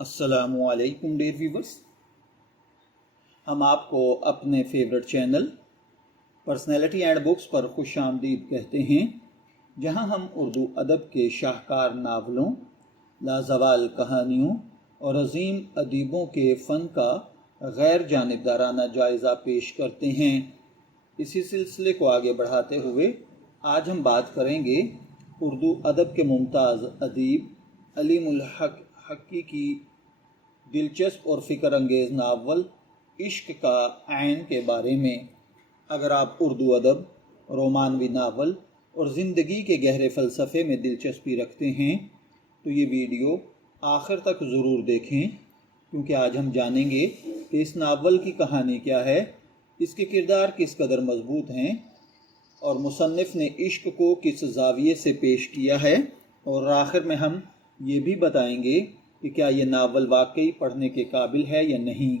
अस्सलामु अलैकुम dear viewers, हम आपको अपने favourite channel personality and books पर खुश आमदीद कहते हैं, जहां हम उर्दू अदब के शाहकार नावलों, लाजवाल कहानियों और अजीम अदीबों के फ़न का गैर जानिबदाराना जायज़ा पेश करते हैं। इसी सिलसिले को आगे बढ़ाते हुए आज हम बात करेंगे उर्दू अदब के मुमताज़ अदीब अलीमुल हक हक्की की दिलचस्प और फ़िक्र अंगेज़ नावल इश्क का ऐन के बारे में। अगर आप उर्दू अदब, रोमानवी नावल और ज़िंदगी के गहरे फ़लसफ़े में दिलचस्पी रखते हैं तो ये वीडियो आखिर तक ज़रूर देखें, क्योंकि आज हम जानेंगे कि इस नावल की कहानी क्या है, इसके किरदार किस कदर मज़बूत हैं और मुसन्निफ़ ने इश्क को किस ज़ाविये से पेश किया है, और आखिर में हम ये भी बताएंगे कि क्या ये नावल वाकई पढ़ने के काबिल है या नहीं।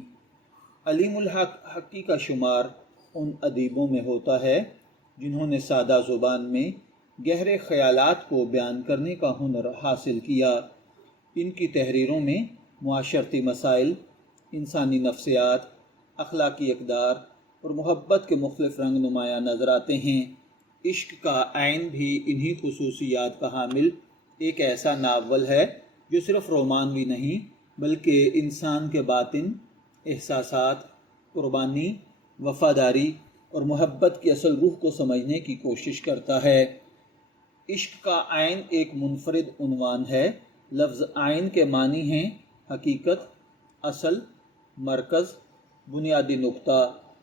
अलीमुल हक हक्की का शुमार उन अदीबों में होता है जिन्होंने सादा ज़ुबान में गहरे ख़यालात को बयान करने का हुनर हासिल किया। इनकी तहरीरों में मुआशरती मसाइल, इंसानी नफ्सियात, अखलाकी अक़दार और मोहब्बत के मुख्तलिफ़ रंग नुमायाँ नज़र आते हैं। इश्क का ऐन भी इन्हीं खुसूसियात का हामिल एक ऐसा नावल है जो सिर्फ़ रोमानवी नहीं बल्कि इंसान के बातिन, एहसासात, कुर्बानी, वफ़ादारी और मोहब्बत की असल रूह को समझने की कोशिश करता है। इश्क का ऐन एक मुनफरिद उन्वान है। लफ्ज़ ऐन के मानी हैं हकीकत, असल, मरकज़, बुनियादी नुक्ता।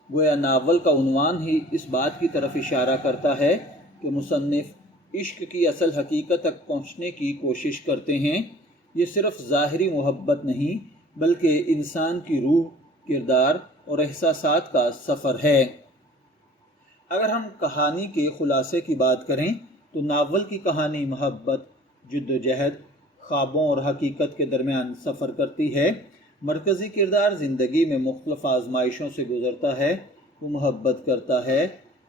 गोया नावल का उन्वान ही इस बात की तरफ इशारा करता है कि मुसन्निफ़ इश्क की असल हकीकत तक पहुँचने की कोशिश करते हैं। ये सिर्फ़ ज़ाहिरी मोहब्बत नहीं बल्कि इंसान की रूह, किरदार और एहसासात का सफ़र है। अगर हम कहानी के खुलासे की बात करें तो नावल की कहानी मोहब्बत, जिद्दोजहद, ख्वाबों और हकीकत के दरमियान सफ़र करती है। मरकज़ी किरदार ज़िंदगी में मुख्तलिफ़ आजमाइशों से गुज़रता है। वो मोहब्बत करता है,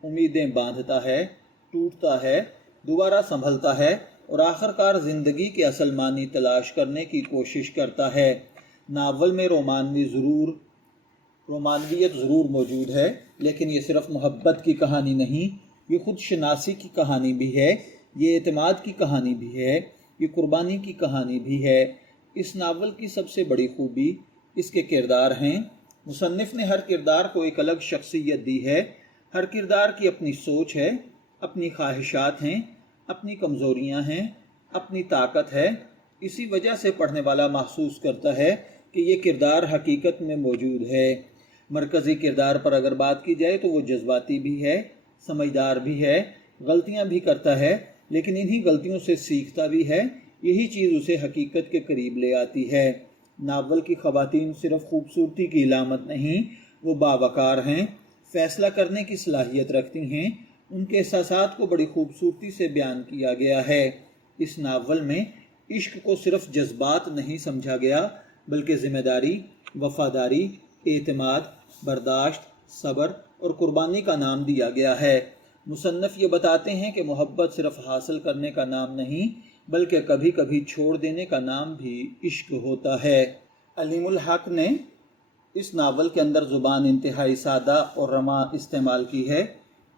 उम्मीदें बांधता है, टूटता है, दोबारा संभलता है और आखिरकार ज़िंदगी के असल मानी तलाश करने की कोशिश करता है। नावल में रोमानवियत ज़रूर मौजूद है, लेकिन ये सिर्फ़ मोहब्बत की कहानी नहीं, ये ख़ुद शनासी की कहानी भी है, ये एतमाद की कहानी भी है, ये कुर्बानी की कहानी भी है। इस नावल की सबसे बड़ी खूबी इसके किरदार हैं। मुसन्निफ़ ने हर किरदार को एक अलग शख्सियत दी है। हर किरदार की अपनी सोच है, अपनी ख्वाहिशात हैं, अपनी कमज़ोरियाँ हैं, अपनी ताकत है। इसी वजह से पढ़ने वाला महसूस करता है कि ये किरदार हकीकत में मौजूद है। मरकज़ी किरदार पर अगर बात की जाए तो वो जज्बाती भी है, समझदार भी है, गलतियाँ भी करता है, लेकिन इन्हीं गलतियों से सीखता भी है। यही चीज़ उसे हकीकत के करीब ले आती है। नावल की ख़वातीन सिर्फ़ खूबसूरती की इलामत नहीं, वो बावकार हैं, फ़ैसला करने की सलाहियत रखती हैं। उनके एहसासात को बड़ी खूबसूरती से बयान किया गया है। इस नावल में इश्क को सिर्फ़ जज्बात नहीं समझा गया बल्कि ज़िम्मेदारी, वफ़ादारी, एतमाद, बर्दाश्त, सब्र और कुर्बानी का नाम दिया गया है। मुसन्निफ़ ये बताते हैं कि मोहब्बत सिर्फ़ हासिल करने का नाम नहीं बल्कि कभी कभी छोड़ देने का नाम भी इश्क होता है। अलीमुल हक ने इस नावल के अंदर ज़ुबान इंतहाई सादा और रमा इस्तेमाल की है।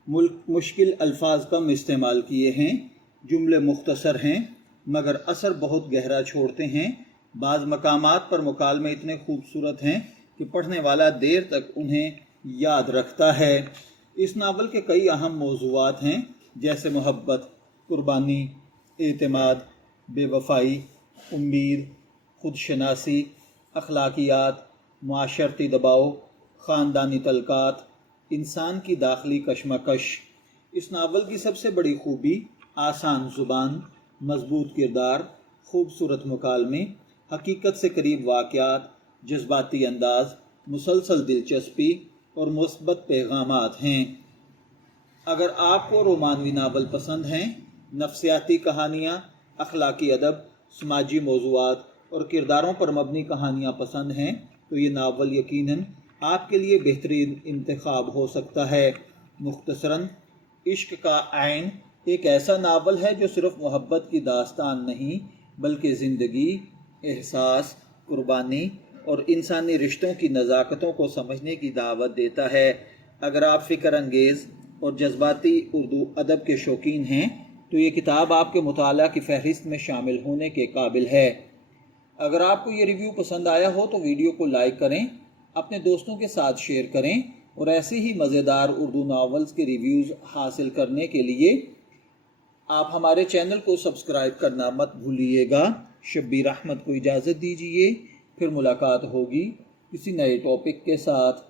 मुश्किल अल्फाज कम इस्तेमाल किए हैं, जुमले मुख्तसर हैं मगर असर बहुत गहरा छोड़ते हैं। बाज़ मकामात पर मुकालमे इतने खूबसूरत हैं कि पढ़ने वाला देर तक उन्हें याद रखता है। इस नावल के कई अहम मौज़ूआत हैं, जैसे मोहब्बत, कुर्बानी, एतमाद, बेवफ़ाई, उम्मीद, खुदशनासी, अखलाकियात, मुआशरती दबाव, ख़ानदानी तलकात, इंसान की दाखिली कशमकश। इस नावल की सबसे बड़ी खूबी आसान ज़ुबान, मज़बूत किरदार, खूबसूरत मुकालमे, हकीकत से करीब वाक़यात, जज्बाती अंदाज़, मुसलसल दिलचस्पी और मुस्बत पैगामात हैं। अगर आपको रोमानवी नावल पसंद हैं, नफ्सियाती कहानियाँ, अखलाकी अदब, समाजी मौज़ूआत और किरदारों पर मबनी कहानियाँ पसंद हैं तो ये नावल यकीनन आपके लिए बेहतरीन इंतखाब हो सकता है। मुख्तसरन, इश्क का ऐन एक ऐसा नावल है जो सिर्फ़ मोहब्बत की दास्तान नहीं बल्कि ज़िंदगी, एहसास, قربانی اور انسانی رشتوں کی نزاکتوں کو سمجھنے کی دعوت دیتا ہے۔ اگر آپ فکر انگیز اور جذباتی اردو ادب کے شوقین ہیں تو یہ کتاب آپ کے مطالعہ کی فہرست میں شامل ہونے کے قابل ہے۔ اگر آپ کو یہ ریویو پسند آیا ہو تو ویڈیو کو لائک کریں، اپنے دوستوں کے ساتھ شیئر کریں اور ایسے ہی مزیدار اردو ناولز کے ریویوز حاصل کرنے کے لیے آپ ہمارے چینل کو سبسکرائب کرنا مت بھولیے گا۔ شبیر احمد کو اجازت دیجیے، پھر ملاقات ہوگی کسی نئے ٹاپک کے ساتھ۔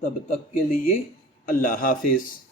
تب تک کے لیے اللہ حافظ۔